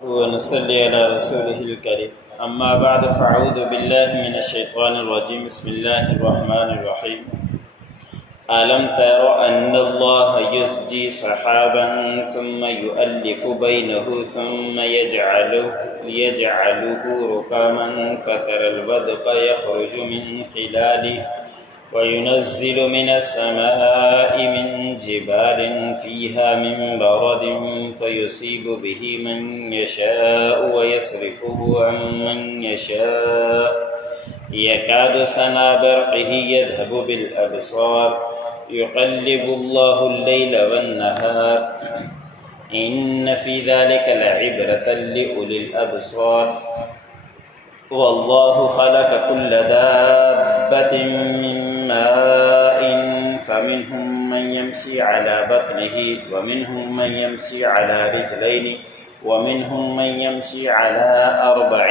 ونصلي على رسوله الكريم أما بعد فأعوذ بالله من الشيطان الرجيم بسم الله الرحمن الرحيم ألم تر أن الله يزجي سحابا ثم يؤلف بينه ثم يجعله ركاما فترى الودق يخرج من خلاله وينزل من السماء من جبال فيها من برد فيصيب به من يشاء ويصرفه عن من يشاء يكاد سنا برقه يذهب بالأبصار يقلب الله الليل والنهار إن في ذلك لعبرة لأولي الأبصار والله خلق كل دابة من ماء فمنهم من يمشي على بطنه ومنهم من يمشي على رجلين ومنهم من يمشي على أربع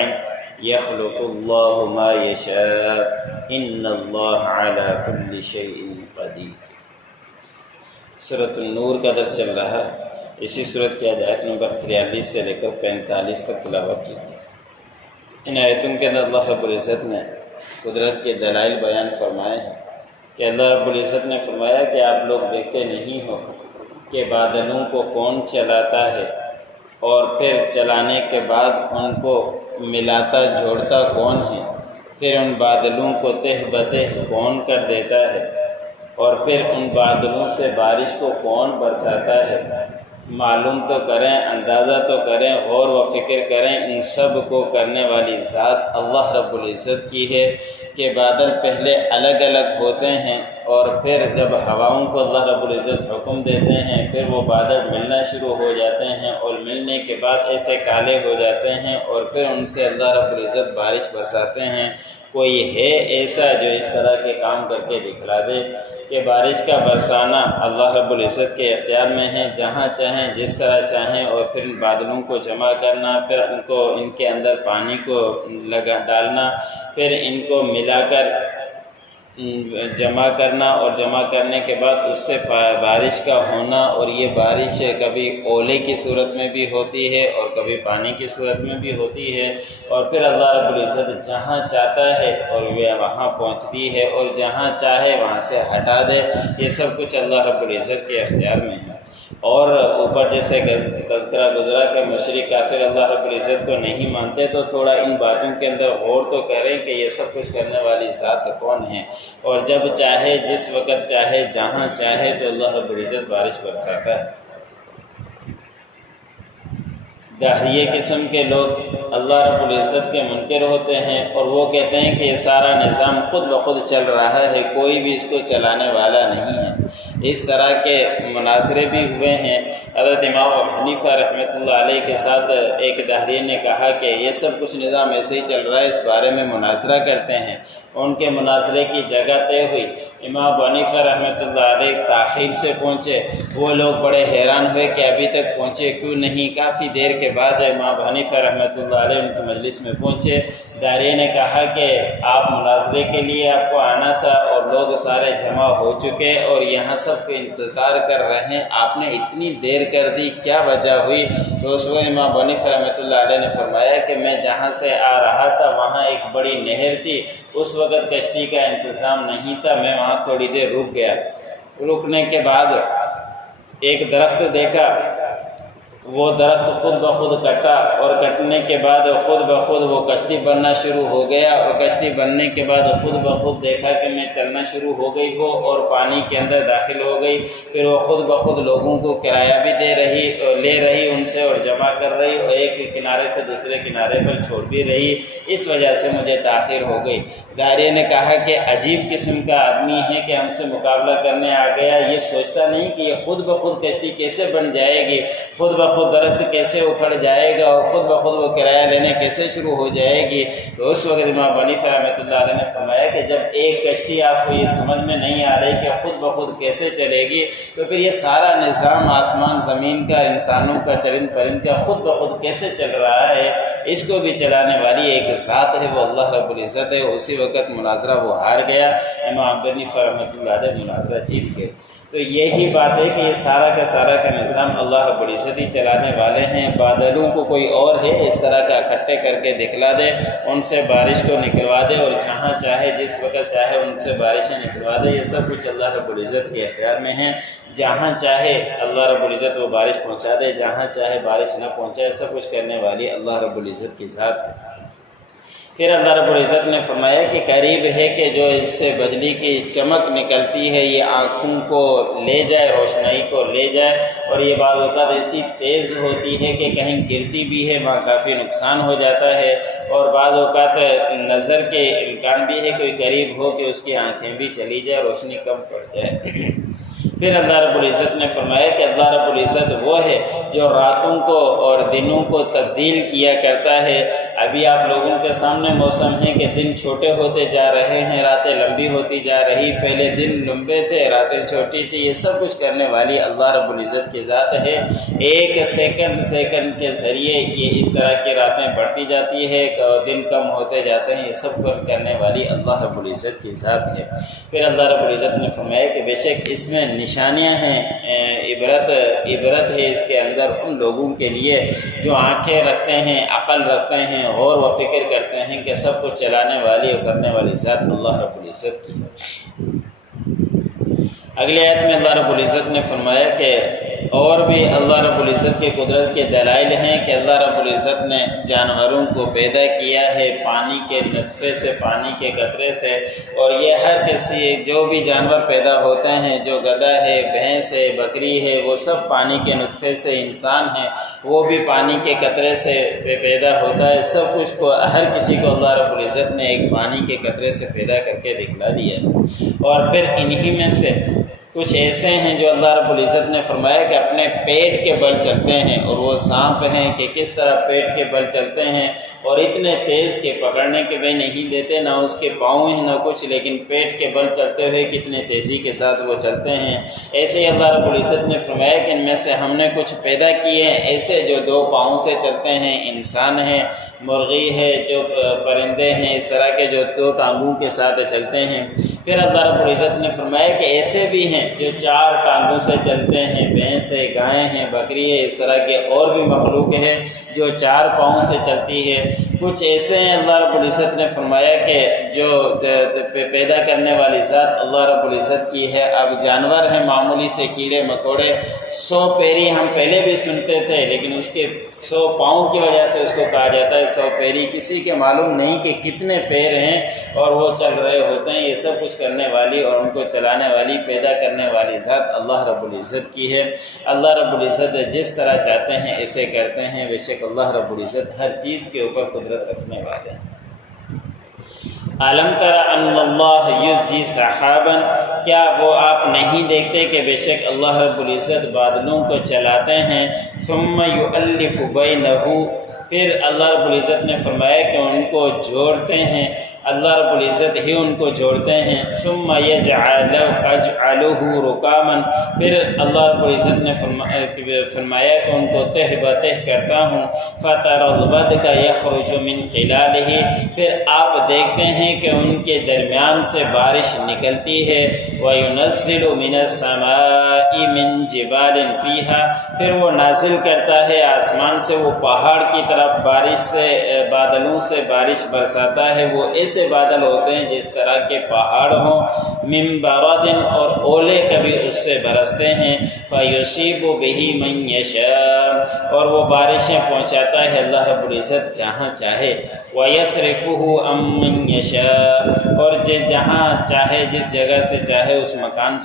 يخلق الله ما يشاء إن الله على كل شيء قدير۔ سورۃ النور کا درس چل رہا ہے۔ اسی سورت کی آیت نمبر 43 سے لے کر 45 تک تلاوت کی۔ ان آیتوں کے اندر اللہ رب العزت نے قدرت کے دلائل بیان فرمائے ہیں کہ اللہ رب العزت نے فرمایا کہ آپ لوگ دیکھتے نہیں ہو کہ بادلوں کو کون چلاتا ہے اور پھر چلانے کے بعد ان کو ملاتا جوڑتا کون ہے، پھر ان بادلوں کو تہ بتہ کون کر دیتا ہے اور پھر ان بادلوں سے بارش کو کون برساتا ہے۔ معلوم تو کریں، اندازہ تو کریں، غور و فکر کریں، ان سب کو کرنے والی ذات اللہ رب العزت کی ہے کہ بادل پہلے الگ الگ ہوتے ہیں اور پھر جب ہواؤں کو اللہ رب العزت حکم دیتے ہیں پھر وہ بادل ملنا شروع ہو جاتے ہیں اور ملنے کے بعد ایسے کالے ہو جاتے ہیں اور پھر ان سے اللہ رب العزت بارش برساتے ہیں۔ کوئی ہے ایسا جو اس طرح کے کام کر کے دکھلا دے کہ بارش کا برسانا اللہ رب العزت کے اختیار میں ہے، جہاں چاہیں جس طرح چاہیں، اور پھر ان بادلوں کو جمع کرنا، پھر ان کے اندر پانی کو ڈالنا، پھر ان کو ملا کر جمع کرنا اور جمع کرنے کے بعد اس سے بارش کا ہونا، اور یہ بارش کبھی اولے کی صورت میں بھی ہوتی ہے اور کبھی پانی کی صورت میں بھی ہوتی ہے، اور پھر اللہ رب العزت جہاں چاہتا ہے اور وہ وہاں پہنچتی ہے اور جہاں چاہے وہاں سے ہٹا دے۔ یہ سب کچھ اللہ رب العزت کے اختیار میں ہے۔ اور اوپر جیسے تذکرہ گزرا کہ مشرک کافر اللہ رب العزت کو نہیں مانتے، تو تھوڑا ان باتوں کے اندر غور تو کریں کہ یہ سب کچھ کرنے والی ذات کون ہے، اور جب چاہے جس وقت چاہے جہاں چاہے تو اللہ رب العزت بارش برساتا ہے۔ داہریے قسم کے لوگ اللہ رب العزت کے منکر ہوتے ہیں اور وہ کہتے ہیں کہ یہ سارا نظام خود بخود چل رہا ہے، کوئی بھی اس کو چلانے والا نہیں ہے۔ اس طرح کے مناظرے بھی ہوئے ہیں۔ حضرت امام ابو حنیفہ رحمۃ اللہ علیہ کے ساتھ ایک داہریے نے کہا کہ یہ سب کچھ نظام ایسے ہی چل رہا ہے، اس بارے میں مناظرہ کرتے ہیں۔ ان کے مناظرے کی جگہ طے ہوئی، امام ابو حنیفہ رحمۃ اللہ علیہ تاخیر سے پہنچے۔ وہ لوگ بڑے حیران ہوئے کہ ابھی تک پہنچے کیوں نہیں۔ کافی دیر کے بعد امام ابو حنیفہ رحمۃ اللہ علیہ ان کی مجلس میں پہنچے۔ داہریے نے کہا کہ آپ مناظرے کے لیے آپ کو آنا تھا اور لوگ سارے جمع ہو چکے اور یہاں سب کو انتظار کر رہے ہیں، آپ نے اتنی دیر کر دی، کیا وجہ ہوئی؟ تو اس وقت امام ابو حنیفہ رحمۃ اللہ علیہ نے فرمایا کہ میں جہاں سے آ رہا تھا وہاں ایک بڑی نہر تھی، اس وقت کشتی کا انتظام نہیں تھا، میں وہاں تھوڑی دیر رک گیا۔ رکنے کے بعد ایک درخت دیکھا، وہ درخت خود بخود کٹا اور کٹنے کے بعد خود بخود وہ کشتی بننا شروع ہو گیا، اور کشتی بننے کے بعد خود بخود دیکھا کہ میں چلنا شروع ہو گئی ہو اور پانی کے اندر داخل ہو گئی۔ پھر وہ خود بخود لوگوں کو کرایہ بھی لے رہی ان سے اور جمع کر رہی، اور ایک کنارے سے دوسرے کنارے پر چھوڑ بھی رہی، اس وجہ سے مجھے تاخیر ہو گئی۔ داہریے نے کہا کہ عجیب قسم کا آدمی ہے کہ ہم سے مقابلہ کرنے آ گیا، یہ سوچتا نہیں کہ یہ خود بخود کشتی کیسے بن جائے گی، خود بخود درخت کیسے اکھڑ جائے گا اور خود بخود وہ کرایہ لینے کیسے شروع ہو جائے گی۔ تو اس وقت امام ابو حنیفہ رحمۃ اللہ علیہ نے فرمایا کہ جب ایک کشتی آپ کو یہ سمجھ میں نہیں آ رہی کہ خود بخود کیسے چلے گی، تو پھر یہ سارا نظام آسمان زمین کا، انسانوں کا، چرند پرند کا خود بخود کیسے چل رہا ہے؟ اس کو بھی چلانے والی ایک ذات ہے، وہ اللہ رب العزت ہے۔ اسی وقت مناظرہ وہ ہار گیا، امام ابو حنیفہ رحمۃ اللہ علیہ مناظرہ جیت گئے۔ تو یہی بات ہے کہ یہ سارا کا نظام اللہ رب العزت ہی چلانے والے ہیں، بادلوں کو کوئی اور ہے اس طرح کا اکٹھے کر کے دکھلا دے، ان سے بارش کو نکلوا دے اور جہاں چاہے جس وقت چاہے ان سے بارشیں نکلوا دے۔ یہ سب کچھ اللہ رب العزت کے اختیار میں ہیں۔ جہاں چاہے اللہ رب العزت وہ بارش پہنچا دے، جہاں چاہے بارش نہ پہنچائے، سب کچھ کرنے والی اللہ رب العزت کی ذات ہے۔ پھر اللہ رب العزت نے فرمایا کہ قریب ہے کہ جو اس سے بجلی کی چمک نکلتی ہے یہ آنکھوں کو لے جائے، روشنائی کو لے جائے، اور یہ بعض اوقات ایسی تیز ہوتی ہے کہ کہیں گرتی بھی ہے، وہاں کافی نقصان ہو جاتا ہے، اور بعض اوقات نظر کے امکان بھی ہے کوئی قریب ہو کہ اس کی آنکھیں بھی چلی جائے، روشنی کم پڑ جائے۔ پھر اللہ رب العزت نے فرمایا کہ اللہ رب العزت وہ ہے جو راتوں کو اور دنوں کو تبدیل کیا کرتا ہے۔ ابھی آپ لوگوں کے سامنے موسم ہے کہ دن چھوٹے ہوتے جا رہے ہیں، راتیں لمبی ہوتی جا رہی، پہلے دن لمبے تھے راتیں چھوٹی تھی۔ یہ سب کچھ کرنے والی اللہ رب العزت کی ذات ہے۔ ایک سیکنڈ کے ذریعے یہ اس طرح کی راتیں بڑھتی جاتی ہے، دن کم ہوتے جاتے ہیں، یہ سب کچھ کرنے والی اللہ رب العزت کی ذات ہے۔ پھر اللہ رب العزت نے فرمایا کہ بے شک اس میں نشانیاں ہیں، عبرت ہے اس کے اندر ان لوگوں کے لیے جو آنکھیں رکھتے ہیں، عقل رکھتے ہیں، غور و فکر کرتے ہیں کہ سب کچھ چلانے والی اور کرنے والی ذات اللہ رب العزت کی ہے۔ اگلی آیت میں اللہ رب العزت نے فرمایا کہ اور بھی اللہ رب العزت کی قدرت کے دلائل ہیں کہ اللہ رب العزت نے جانوروں کو پیدا کیا ہے پانی کے نطفے سے، پانی کے قطرے سے، اور یہ ہر کسی جو بھی جانور پیدا ہوتے ہیں، جو گدھا ہے، بھینس ہے، بکری ہے، وہ سب پانی کے نطفے سے، انسان ہے وہ بھی پانی کے قطرے سے پیدا ہوتا ہے۔ سب کچھ کو، ہر کسی کو اللہ رب العزت نے ایک پانی کے قطرے سے پیدا کر کے دکھلا دیا ہے۔ اور پھر انہی میں سے کچھ ایسے ہیں جو اللہ رب العزت نے فرمایا کہ اپنے پیٹ کے بل چلتے ہیں، اور وہ سانپ ہیں کہ کس طرح پیٹ کے بل چلتے ہیں، اور اتنے تیز کہ پکڑنے کے بھی نہیں دیتے، نہ اس کے پاؤں ہیں نہ کچھ، لیکن پیٹ کے بل چلتے ہوئے کتنے تیزی کے ساتھ وہ چلتے ہیں۔ ایسے ہی اللہ رب العزت نے فرمایا کہ ان میں سے ہم نے کچھ پیدا کیے ہیں ایسے جو دو پاؤں سے چلتے ہیں، انسان ہیں، مرغی ہے، جو پرندے ہیں، اس طرح کے جو دو ٹانگوں کے ساتھ چلتے ہیں۔ پھر اللہ رب العزت نے فرمایا کہ ایسے بھی ہیں جو چار ٹانگوں سے چلتے ہیں، بھینس ہے، گائے ہیں، بکری ہے، اس طرح کے اور بھی مخلوق ہے جو چار پاؤں سے چلتی ہے۔ کچھ ایسے ہیں اللہ رب العزت نے فرمایا کہ جو پیدا کرنے والی ذات اللہ رب العزت کی ہے۔ اب جانور ہیں معمولی سے کیڑے مکوڑے، 100 پیری ہم پہلے بھی سنتے تھے، لیکن اس کے 100 پاؤں کی وجہ سے اس کو کہا جاتا ہے 100 پیری۔ کسی کے معلوم نہیں کہ کتنے پیر ہیں اور وہ چل رہے ہوتے ہیں۔ یہ سب کچھ کرنے والی اور ان کو چلانے والی، پیدا کرنے والی ذات اللہ رب العزت کی ہے۔ اللہ رب العزت جس طرح چاہتے ہیں ایسے کرتے ہیں۔ بے شک اللہ رب العزت ہر چیز کے اوپر قدرت رکھنے والے ہیں۔ أَلَمْ تَرَ أَنَّ اللَّهَ يُزْجِي سَحَابًا، کیا وہ آپ نہیں دیکھتے کہ بے شک اللہ رب العزت بادلوں کو چلاتے ہیں، ثُمَّ يُؤَلِّفُ بَيْنَهُ، پھر اللہ رب العزت نے فرمایا کہ ان کو جوڑتے ہیں، اللہ رب العزت ہی ان کو جوڑتے ہیں۔ ثُمَّ يَجْعَلُهُ رُكَامًا، پھر اللہ رب العزت نے فرمایا کہ ان کو تہ بتہ کرتا ہوں۔ فَتَرَى الْوَدْقَ يَخْرُجُ مِنْ خِلَالِهِ، پھر آپ دیکھتے ہیں کہ ان کے درمیان سے بارش نکلتی ہے۔ وَيُنَزِّلُ مِنَ السَّمَاءِ مِنْ جِبَالٍ فِيهَا، پھر وہ نازل کرتا ہے آسمان سے، وہ پہاڑ کی طرف بارش سے، بادلوں سے بارش برساتا ہے۔ وہ ایسے بادل ہوتے ہیں جس طرح کے پہاڑ ہوں، من برد، اور اولے کبھی اس سے برستے ہیں۔ فیصیب بہ من یشاء، اور وہ بارشیں پہنچاتا ہے اللہ رب العزت جہاں چاہے۔ ویصرفہ عن من یشاء، اور جہاں چاہے، جس جگہ سے چاہے اس مکان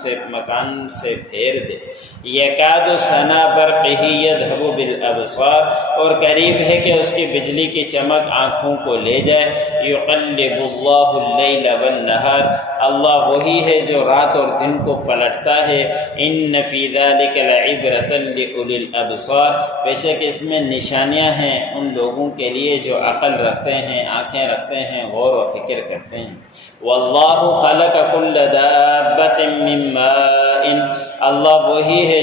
سے پھیر دے۔ یکاد سنا برقہ یذھب بالابصار، اور قریب ہے کہ اس کی بجلی کی چمک آنکھوں کو لے جائے۔ یقلب اللہ اللیل والنہار، اللہ وہی ہے جو رات اور دن کو پلٹتا ہے۔ ان فی ذلک لعبرۃ لاولی الابصار، بے شک اس میں نشانیاں ہیں ان لوگوں کے لیے جو عقل رکھتے ہیں، آنکھیں رکھتے ہیں، غور و فکر کرتے ہیں۔ واللہ خلق کل دابۃ من ماء، اللہ وہی ہے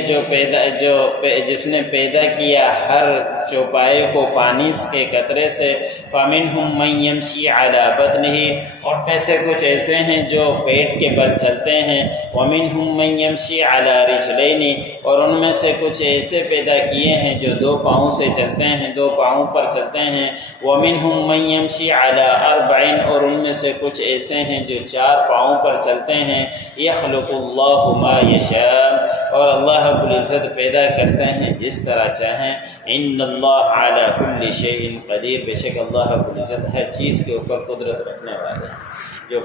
جس نے پیدا کیا ہر چوپائے کو پانی کے قطرے سے۔ فَمِنْهُمْ مَنْ يَمْشِي عَلَى بَطْنِهِ، اور میں سے کچھ ایسے ہیں جو پیٹ کے بل چلتے ہیں۔ وَمِنْهُمْ مَنْ يَمْشِي عَلَى رِجْلَيْنِ، اور ان میں سے کچھ ایسے پیدا کیے ہیں جو دو پاؤں سے چلتے ہیں، دو پاؤں پر چلتے ہیں۔ وَمِنْهُمْ مَنْ يَمْشِي عَلَى أَرْبَعٍ، اور ان میں سے کچھ ایسے ہیں جو چار پاؤں پر چلتے ہیں۔ يَخْلُقُ اللَّهُ مَا يَشَاءُ، اور اللہ رب العزت پیدا کرتے ہیں جس طرح چاہیں۔ ان اللہ علی کل شیء قدیر، بے شک اللہ رب العزت ہر چیز کے اوپر قدرت رکھنے والے ہیں۔ جو